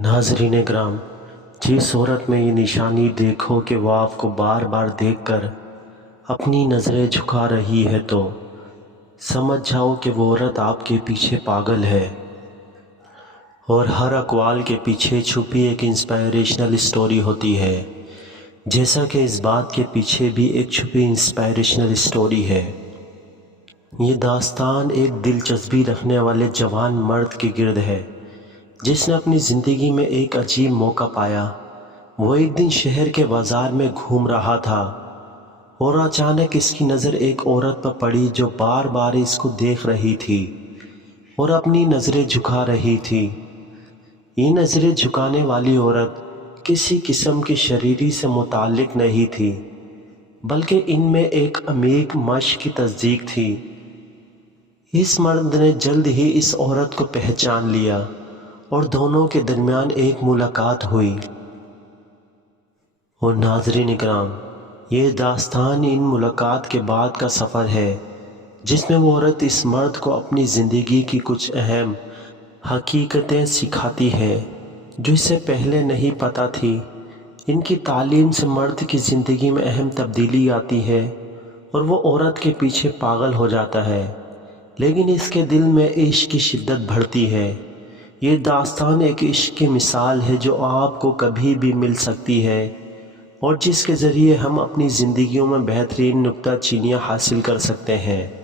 नाज़रीन कराम, जिस औरत में ये निशानी देखो कि वो आपको बार बार देखकर अपनी नज़रें झुका रही है तो समझ जाओ कि वो औरत आपके पीछे पागल है और हर अक़वाल के पीछे छुपी एक इंस्पायरेशनल स्टोरी होती है। जैसा कि इस बात के पीछे भी एक छुपी इंस्पायरेशनल स्टोरी है। ये दास्तान एक दिलचस्पी रखने वाले जवान मर्द के गिर्द है जिसने अपनी ज़िंदगी में एक अजीब मौका पाया। वो एक दिन शहर के बाज़ार में घूम रहा था और अचानक इसकी नज़र एक औरत पर पड़ी जो बार बार इसको देख रही थी और अपनी नज़रें झुका रही थी। ये नज़रें झुकाने वाली औरत किसी किस्म की शरीरी से मुताल्लिक़ नहीं थी, बल्कि इनमें एक अमीक मश्क की तस्दीक थी। इस मर्द ने जल्द ही इस औरत को पहचान लिया और दोनों के दरमियान एक मुलाकात हुई। और नाज़रीन इकराम, ये दास्तान इन मुलाकात के बाद का सफ़र है जिसमें वो औरत इस मर्द को अपनी ज़िंदगी की कुछ अहम हकीकतें सिखाती है जो इससे पहले नहीं पता थी। इनकी तालीम से मर्द की ज़िंदगी में अहम तब्दीली आती है और वो औरत के पीछे पागल हो जाता है, लेकिन इसके दिल में इश्क की शिद्दत बढ़ती है। ये दास्तान एक इश्क की मिसाल है जो आपको कभी भी मिल सकती है और जिसके ज़रिए हम अपनी ज़िंदगियों में बेहतरीन नुक्ता चीनियाँ हासिल कर सकते हैं।